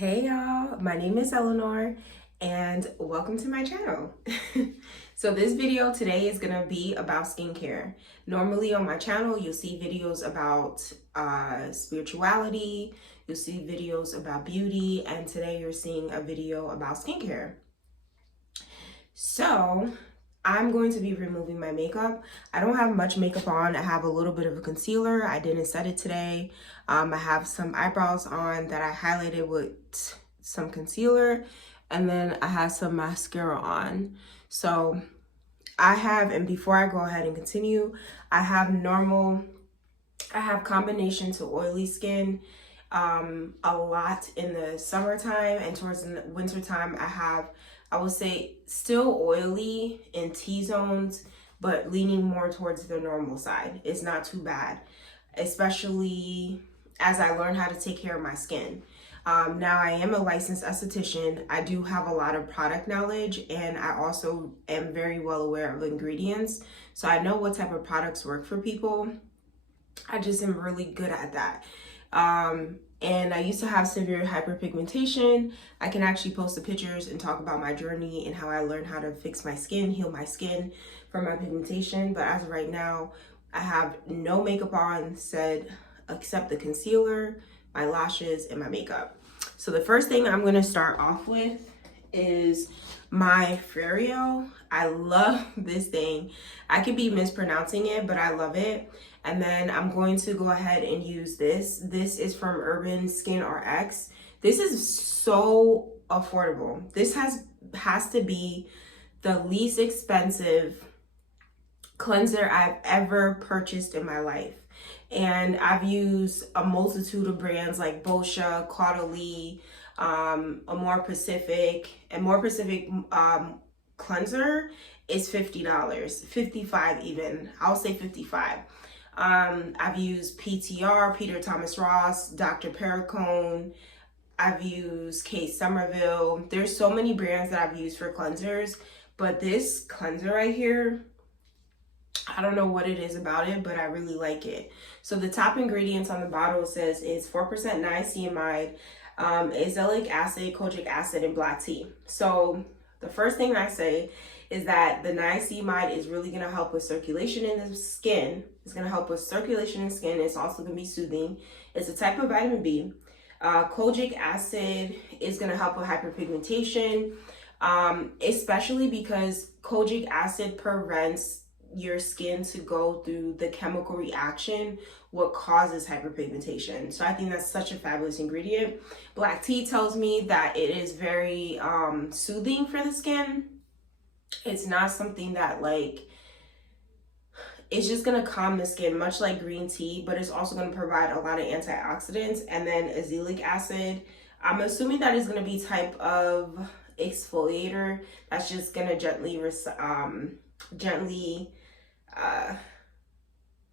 Hey y'all, my name is Eleanor and welcome to my channel. So this video today is gonna be about skincare. Normally on my channel, you'll see videos about spirituality, you'll see videos about beauty, and today you're seeing a video about skincare. So I'm going to be removing my makeup. I don't have much makeup on. I have a little bit of a concealer. I didn't set it today. I have some eyebrows on that I highlighted with some concealer. And then I have some mascara on. So I have, and before I go ahead and continue, I have combination to oily skin a lot in the summertime, and towards the winter time I would say still oily in T-zones, but leaning more towards the normal side. It's not too bad, especially as I learn how to take care of my skin. Now I am a licensed esthetician. I do have a lot of product knowledge, and I also am very well aware of ingredients. So I know what type of products work for people. I just am really good at that. And I used to have severe hyperpigmentation. I can actually post the pictures and talk about my journey and how I learned how to fix my skin, heal my skin from my pigmentation. But as of right now, I have no makeup on, except the concealer, my lashes, and my makeup. So the first thing I'm gonna start off with is my Ferio. I love this thing. I could be mispronouncing it, but I love it. And then I'm going to go ahead and use this. This is from Urban Skin RX. This is so affordable. This has to be the least expensive cleanser I've ever purchased in my life. And I've used a multitude of brands like Boscia, Caudalie, More Pacific cleanser is $50, 55 even. I'll say 55. I've used PTR, Peter Thomas Ross, Dr. Perricone. I've used Kate Somerville. There's so many brands that I've used for cleansers, but this cleanser right here, I don't know what it is about it, but I really like it. So the top ingredients on the bottle says it's 4% niacinamide, azelaic acid, kojic acid, and black tea. So the first thing I say is that the niacinamide is really going to help with circulation in the skin. It's going to help with circulation in the skin. It's also going to be soothing. It's a type of vitamin B. Kojic acid is going to help with hyperpigmentation, especially because kojic acid prevents your skin to go through the chemical reaction what causes hyperpigmentation. So I think that's such a fabulous ingredient. Black tea tells me that it is very soothing for the skin. It's not something that it's just gonna calm the skin, much like green tea, but it's also gonna provide a lot of antioxidants. And then azelaic acid, I'm assuming that is gonna be type of exfoliator that's just gonna gently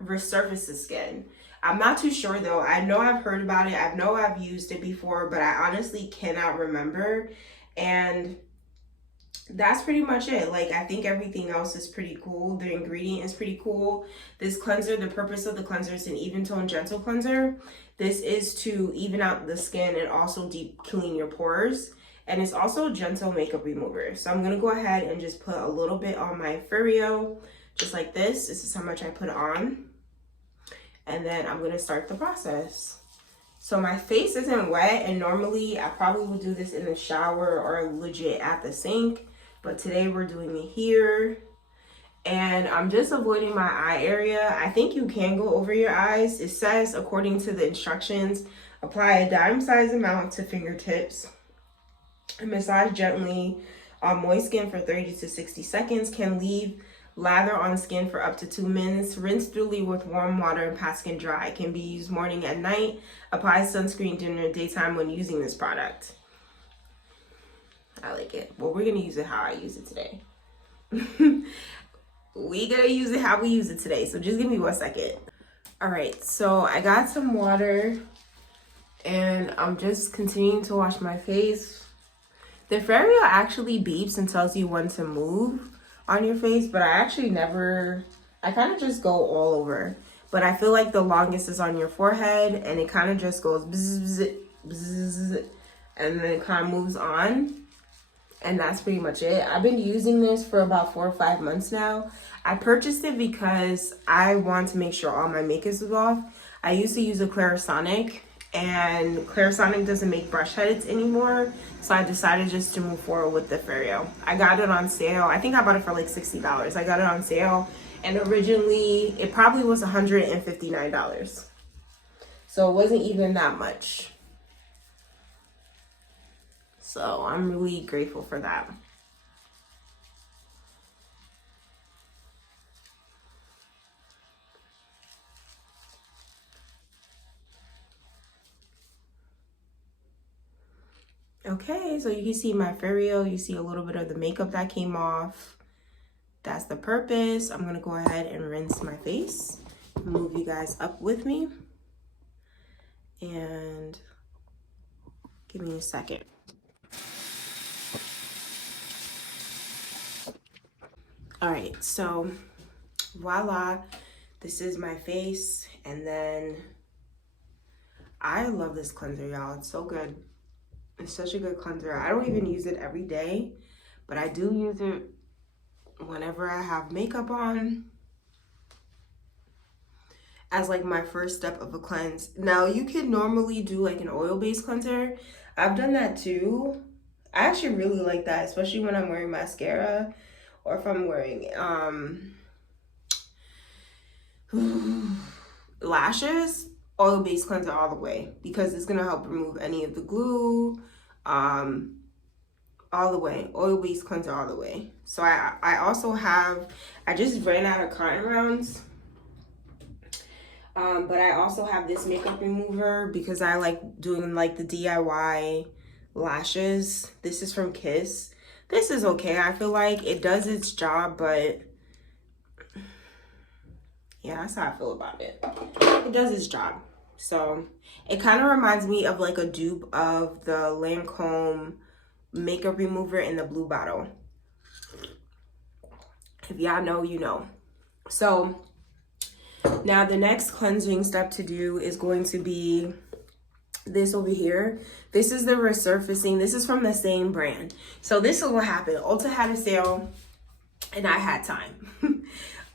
resurface the skin. I'm not too sure though. I know I've heard about it. I know I've used it before, but I honestly cannot remember. And that's pretty much it. I think everything else is pretty cool. The ingredient is pretty cool. This cleanser, the purpose of the cleanser is an even tone gentle cleanser. This is to even out the skin and also deep clean your pores. And it's also a gentle makeup remover. So I'm gonna go ahead and just put a little bit on my Ferio, just like this. This is how much I put on. And then I'm gonna start the process. So my face isn't wet, and normally I probably would do this in the shower or legit at the sink. But today we're doing it here. And I'm just avoiding my eye area. I think you can go over your eyes. It says, according to the instructions, apply a dime-sized amount to fingertips. And massage gently on moist skin for 30 to 60 seconds. Can leave lather on skin for up to 2 minutes. Rinse thoroughly with warm water and pat skin dry. Can be used morning and night. Apply sunscreen during the daytime when using this product. I like it. Well, we're gonna use it how I use it today. We gonna use it how we use it today. So just give me 1 second. All right, so I got some water and I'm just continuing to wash my face. The Ferio actually beeps and tells you when to move on your face, but I kind of just go all over. But I feel like the longest is on your forehead, and it kind of just goes bzz, bzz, bzz. and then it kind of moves on. And that's pretty much it. I've been using this for about 4 or 5 months now. I purchased it because I want to make sure all my makeup is off. I used to use a Clarisonic, and Clarisonic doesn't make brush heads anymore, so I decided just to move forward with the Ferio. I got it on sale. I think I bought it for like $60. I got it on sale, and originally it probably was $159. So it wasn't even that much. So I'm really grateful for that. Okay, so you can see my Ferio. You see a little bit of the makeup that came off. That's the purpose. I'm gonna go ahead and rinse my face. Move you guys up with me. And give me a second. All right, so voila, this is my face. And then I love this cleanser, y'all. It's so good. It's such a good cleanser. I don't even use it every day, but I do use it whenever I have makeup on as like my first step of a cleanse. Now you can normally do like an oil-based cleanser. I've done that too. I actually really like that, especially when I'm wearing mascara or if I'm wearing lashes. Oil-based cleanser all the way, because it's gonna help remove any of the glue, all the way. Oil-based cleanser all the way. So I also have, I just ran out of cotton rounds, but I also have this makeup remover because I like doing like the DIY lashes. This is from Kiss. This is okay. I feel like it does its job, but yeah, that's how I feel about it. It does its job. So it kind of reminds me of like a dupe of the Lancome makeup remover in the blue bottle. If y'all know, you know. So now the next cleansing step to do is going to be this over here. This is the resurfacing. This is from the same brand. So this is what happened. Ulta had a sale and I had time.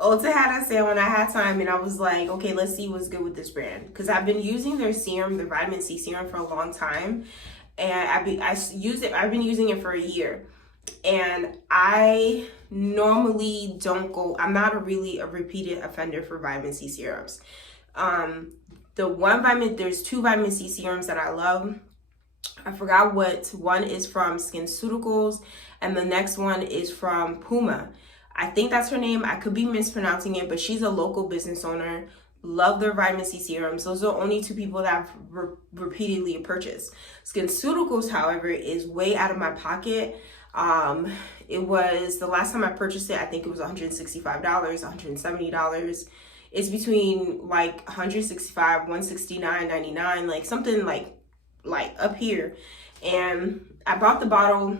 Ulta had a sale and I had time, and I was like, okay, let's see what's good with this brand. Because I've been using their serum, the vitamin C serum, for a long time. And I've been using it for a year. And I normally don't go, I'm not really a repeated offender for vitamin C serums. There's 2 vitamin C serums that I love. I forgot what one is from SkinCeuticals, and the next one is from Puma. I think that's her name. I could be mispronouncing it, but she's a local business owner. Love their vitamin C serums. Those are the only 2 people that I've repeatedly purchased. SkinCeuticals, however, is way out of my pocket. It was, the last time I purchased it, I think it was $165, $170. It's between like $165, $169.99, like something like up here. And I bought the bottle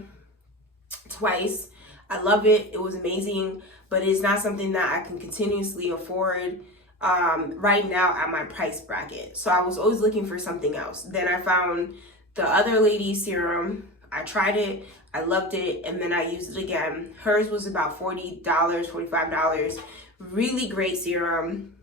twice. I love it. It was amazing, but it's not something that I can continuously afford right now at my price bracket. So I was always looking for something else. Then I found the other lady's serum. I tried it. I loved it. And then I used it again. Hers was about $40, $45. Really great serum.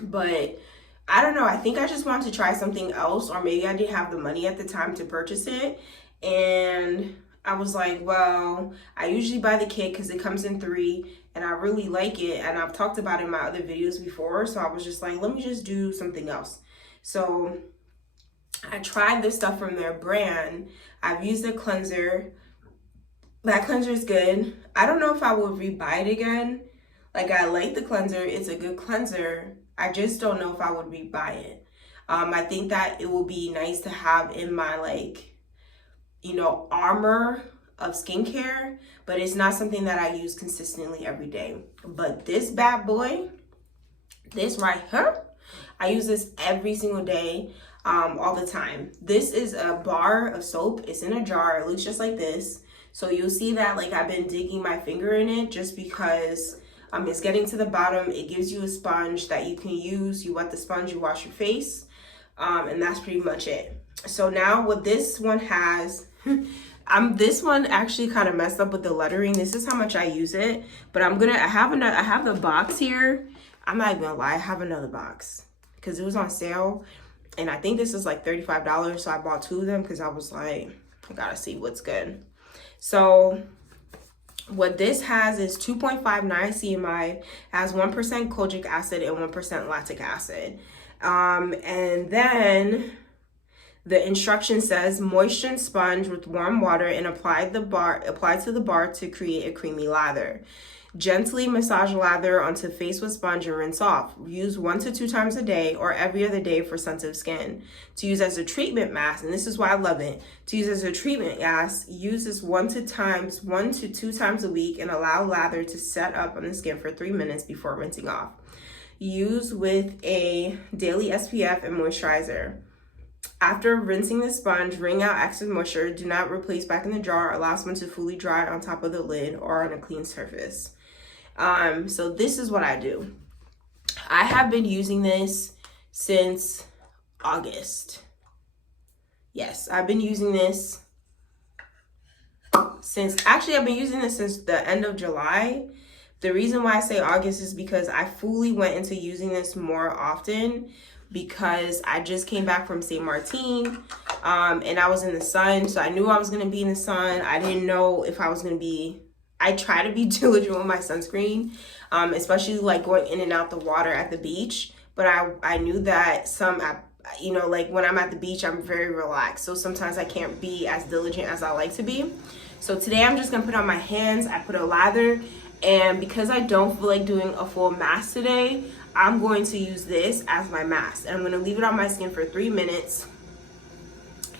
But I don't know. I think I just wanted to try something else, or maybe I didn't have the money at the time to purchase it. And I was like, well, I usually buy the kit because it comes in 3 and I really like it. And I've talked about it in my other videos before. So I was just like, let me just do something else. So I tried this stuff from their brand. I've used the cleanser. That cleanser is good. I don't know if I will rebuy it again. Like, I like the cleanser. It's a good cleanser. I just don't know if I would rebuy it. I think that it will be nice to have in my, like, you know, armor of skincare, but it's not something that I use consistently every day. But this bad boy, this right here, I use this every single day, all the time. This is a bar of soap. It's in a jar. It looks just like this. So you'll see that, like, I've been digging my finger in it just because it's getting to the bottom. It gives you a sponge that you can use. You wet the sponge, you wash your face, and that's pretty much it. So now what this one has, this one actually kind of messed up with the lettering. This is how much I use it, but I have the box here. I'm not even gonna lie, I have another box because it was on sale, and I think this is like $35. So I bought 2 of them because I was like, I gotta see what's good. So what this has is 2.59 CMI, has 1% kojic acid and 1% lactic acid. And then the instruction says moisten sponge with warm water and apply to the bar to create a creamy lather. Gently massage lather onto face with sponge and rinse off. Use 1 to 2 times a day or every other day for sensitive skin. To use as a treatment mask, and this is why I love it. To use as a treatment mask, use this 1 to 2 times a week and allow lather to set up on the skin for 3 minutes before rinsing off. Use with a daily SPF and moisturizer. After rinsing the sponge, wring out excess moisture. Do not replace back in the jar. Allow sponge to fully dry on top of the lid or on a clean surface. So this is what I do. I have been using this since August. Yes, I've been using this I've been using this since the end of July. The reason why I say August is because I fully went into using this more often because I just came back from St. Martin, and I was in the sun, so I knew I was going to be in the sun. I didn't know if I was going to be, I try to be diligent with my sunscreen, especially like going in and out the water at the beach, but I knew that like when I'm at the beach, I'm very relaxed, so sometimes I can't be as diligent as I like to be. So today I'm just going to put on my hands, I put a lather, and because I don't feel like doing a full mask today, I'm going to use this as my mask. And I'm going to leave it on my skin for 3 minutes.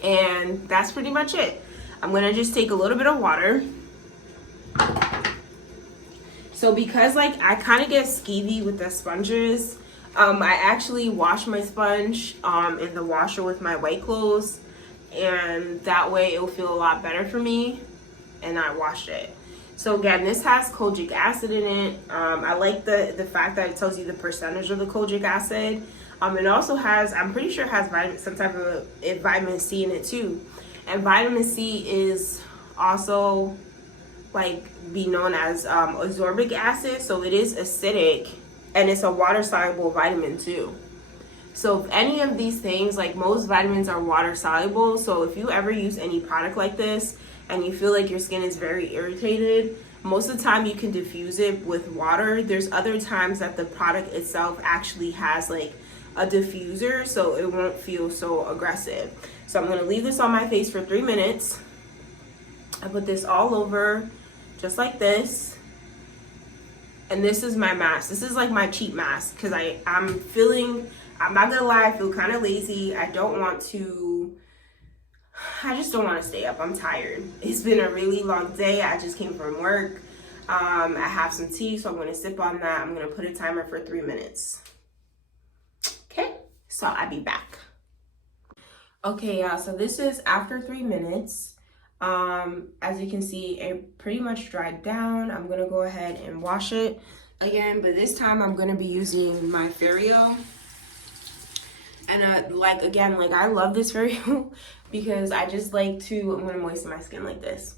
And that's pretty much it. I'm going to just take a little bit of water. So because like I kind of get skeevy with the sponges, I actually wash my sponge in the washer with my white clothes. And that way it will feel a lot better for me. And I washed it. So again, this has kojic acid in it. I like the fact that it tells you the percentage of the kojic acid. It also has, I'm pretty sure it has some type of vitamin C in it too. And vitamin C is also like be known as ascorbic acid. So it is acidic and it's a water soluble vitamin too. So if any of these things, like most vitamins are water soluble. So if you ever use any product like this, and you feel like your skin is very irritated, most of the time you can diffuse it with water. There's other times that the product itself actually has like a diffuser, so it won't feel so aggressive. So I'm gonna leave this on my face for 3 minutes. I put this all over, just like this. And this is my mask. This is like my cheap mask, because I'm not gonna lie, I feel kind of lazy. I just don't want to stay up. I'm tired. It's been a really long day. I just came from work. I have some tea, so I'm going to sip on that. I'm going to put a timer for 3 minutes. Okay, so I'll be back. Okay, y'all, so this is after 3 minutes. As you can see, it pretty much dried down. I'm going to go ahead and wash it again, but this time I'm going to be using my Ferio. And I love this Ferio because I just like to, I'm going to moisten my skin like this.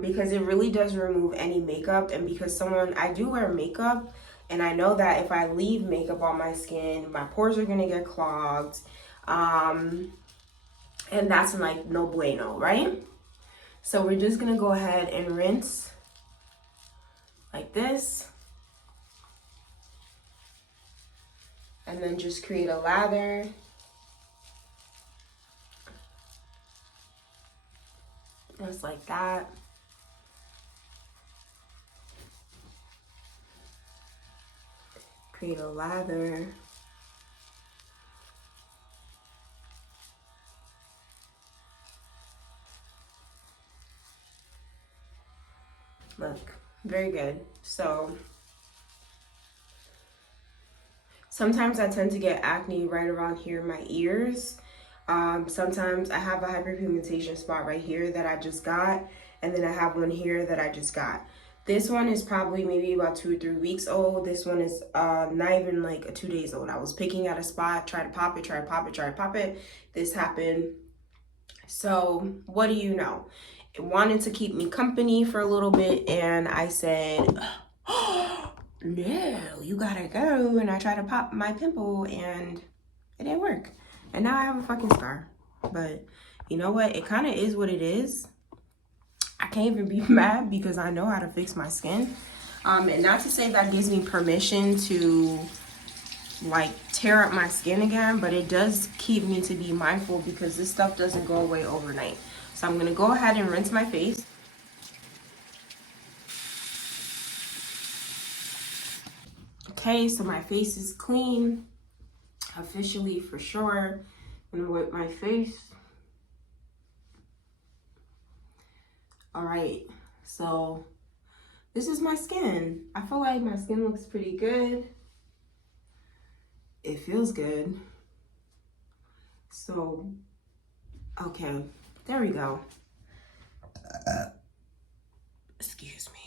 Because it really does remove any makeup, and because I do wear makeup, and I know that if I leave makeup on my skin, my pores are going to get clogged, and that's like no bueno, right? So we're just going to go ahead and rinse like this, and then just create a lather. Just like that. Create a lather. Look, very good. So sometimes I tend to get acne right around here in my ears. Sometimes I have a hyperpigmentation spot right here that I just got, and then I have one here that I just got. This one is probably maybe about 2 or 3 weeks old. This one is not even like 2 days old. I was picking at a spot, try to pop it, try to pop it, try to pop it. This happened. So what do you know? It wanted to keep me company for a little bit, and I said, oh, no, you gotta go. And I tried to pop my pimple, and it didn't work. And now I have a fucking scar. But you know what? It kind of is what it is. I can't even be mad because I know how to fix my skin. And not to say that gives me permission to like tear up my skin again, but it does keep me to be mindful because this stuff doesn't go away overnight. So I'm gonna go ahead and rinse my face. Okay, so my face is clean, officially for sure. I'm gonna wipe my face. All right, so this is my skin. I feel like my skin looks pretty good. It feels good. So, okay, there we go. Excuse me.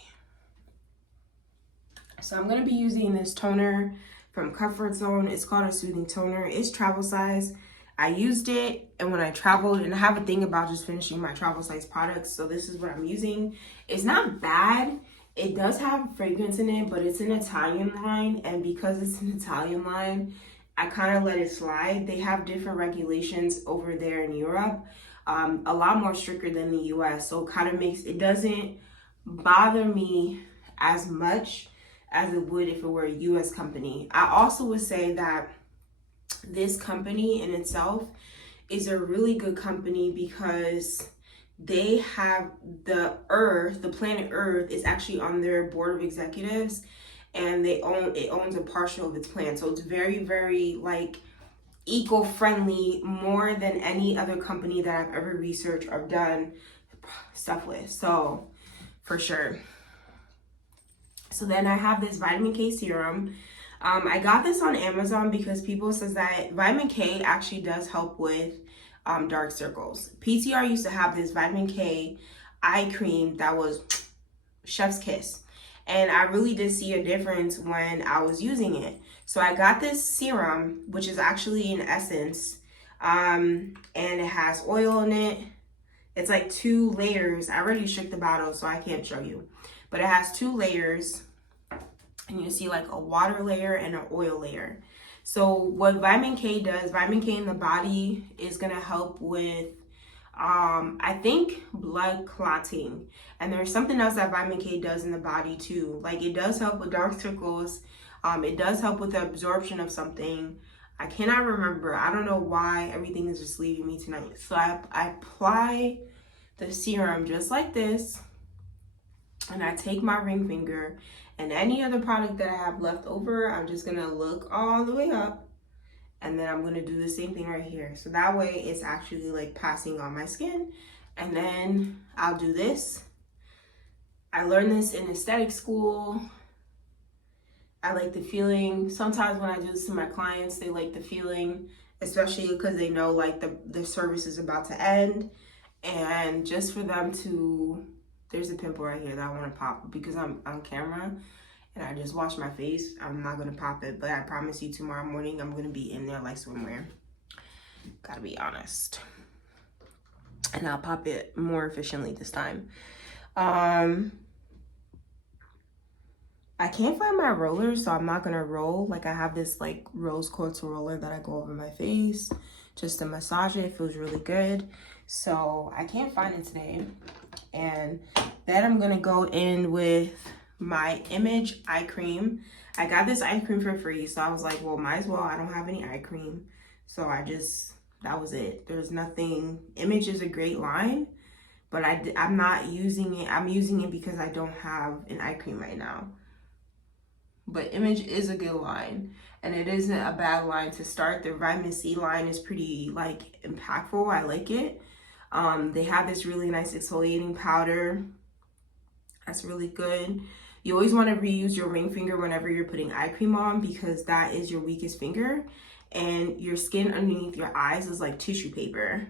So I'm gonna be using this toner from Comfort Zone. It's called a soothing toner. It's travel size. I used it, and when I traveled, and I have a thing about just finishing my travel size products, so this is what I'm using. It's not bad. It does have fragrance in it, but it's an Italian line, and because it's an Italian line, I kind of let it slide. They have different regulations over there in Europe, a lot more stricter than the US, so it kind of makes, it doesn't bother me as much as it would if it were a US company. I also would say that this company in itself is a really good company because they have the planet Earth is actually on their board of executives, and it owns a partial of its plant. So it's very, very like eco-friendly, more than any other company that I've ever researched or done stuff with. So for sure. So then I have this vitamin K serum. I got this on Amazon because people says that vitamin K actually does help with dark circles. PTR used to have this vitamin K eye cream that was chef's kiss. And I really did see a difference when I was using it. So I got this serum, which is actually an essence. And it has oil in it. It's like 2 layers. I already shook the bottle, so I can't show you. But it has 2 layers. And you see like a water layer and an oil layer. So what vitamin K does, vitamin K in the body is gonna help with, I think, blood clotting. And there's something else that vitamin K does in the body too. Like it does help with dark circles. It does help with the absorption of something. I cannot remember. I don't know why everything is just leaving me tonight. So I apply the serum just like this. And I take my ring finger, and any other product that I have left over, I'm just gonna look all the way up, and then I'm gonna do the same thing right here. So that way it's actually like passing on my skin. And then I'll do this. I learned this in aesthetic school. I like the feeling. Sometimes when I do this to my clients, they like the feeling, especially because they know like the service is about to end. And just for them to, there's a pimple right here that I want to pop because I'm on camera and I just washed my face. I'm not going to pop it, but I promise you tomorrow morning I'm going to be in there like swimwear. Gotta be honest. And I'll pop it more efficiently this time. I can't find my roller, so I'm not going to roll. Like I have this like rose quartz roller that I go over my face just to massage it. It feels really good. So I can't find it today. And then I'm gonna go in with my Image eye cream. I got this eye cream for free, so I was like, well, might as well. I don't have any eye cream, so that was it. There's nothing. Image is a great line, but I'm not using it. I'm using it because I don't have an eye cream right now. But Image is a good line, and it isn't a bad line to start. Their vitamin C line is pretty like impactful. I like it. They have this really nice exfoliating powder. That's really good. You always want to reuse your ring finger whenever you're putting eye cream on because that is your weakest finger. And your skin underneath your eyes is like tissue paper.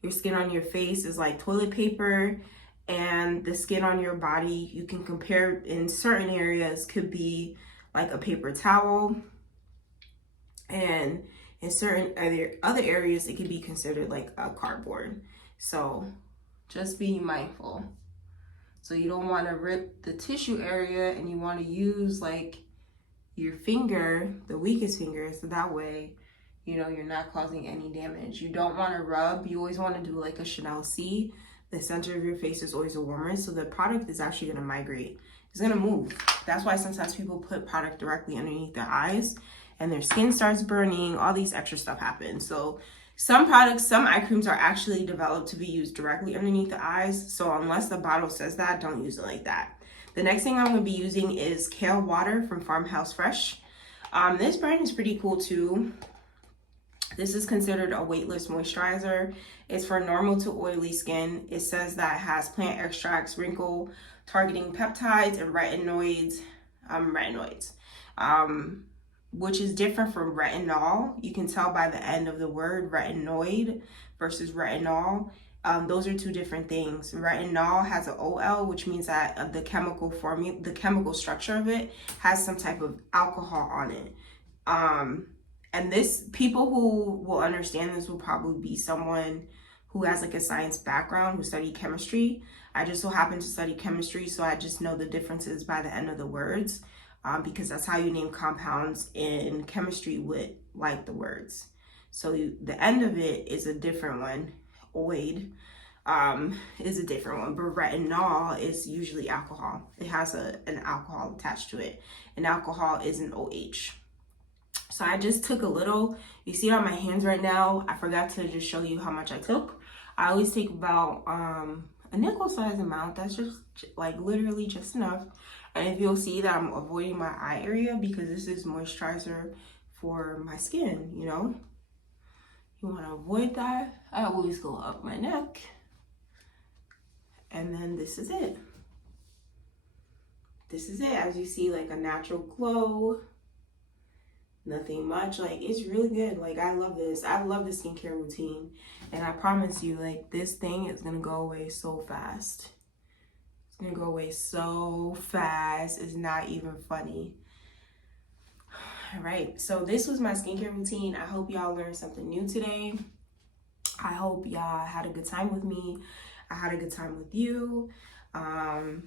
Your skin on your face is like toilet paper. and the skin on your body. You can compare in certain areas could be like a paper towel, and in certain other areas it could be considered like a cardboard. So just be mindful. So you don't want to rip the tissue area, and you want to use like your finger, the weakest finger, so that way, you know, you're not causing any damage. You don't want to rub. You always want to do like a Chanel C. The center of your face is always the warmest, so the product is actually going to migrate. It's going to move. That's why sometimes people put product directly underneath their eyes and their skin starts burning. All these extra stuff happens. So some products, some eye creams are actually developed to be used directly underneath the eyes. So unless the bottle says that, don't use it like that. The next thing I'm going to be using is Kale Water from Farmhouse Fresh. This brand is pretty cool too. This is considered a weightless moisturizer. It's for normal to oily skin. It says that it has plant extracts, wrinkle targeting peptides, and retinoids, which is different from retinol. You can tell by the end of the word, retinoid versus retinol. Those are two different things. Retinol has an OL, which means that the chemical structure of it has some type of alcohol on it. And this, people who will understand this will probably be someone who has like a science background, who studied chemistry. I just so happen to study chemistry, so I just know the differences by the end of the words, because that's how you name compounds in chemistry with like the words. So the end of it is a different one. Oid is a different one, but retinol is usually alcohol. It has an alcohol attached to it, and alcohol is an OH. So I just took a little, you see it on my hands right now. I forgot to just show you how much I took. I always take about a nickel size amount. That's just like literally just enough. And if you'll see that I'm avoiding my eye area because this is moisturizer for my skin, you know. You want to avoid that. I always go up my neck. And then this is it. This is it. As you see, like a natural glow. Nothing much. Like, it's really good. Like, I love this. I love the skincare routine. And I promise you, like, this thing is going to go away so fast. It's going to go away so fast. It's not even funny. All right. So this was my skincare routine. I hope y'all learned something new today. I hope y'all had a good time with me. I had a good time with you. And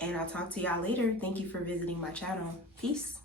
I'll talk to y'all later. Thank you for visiting my channel. Peace.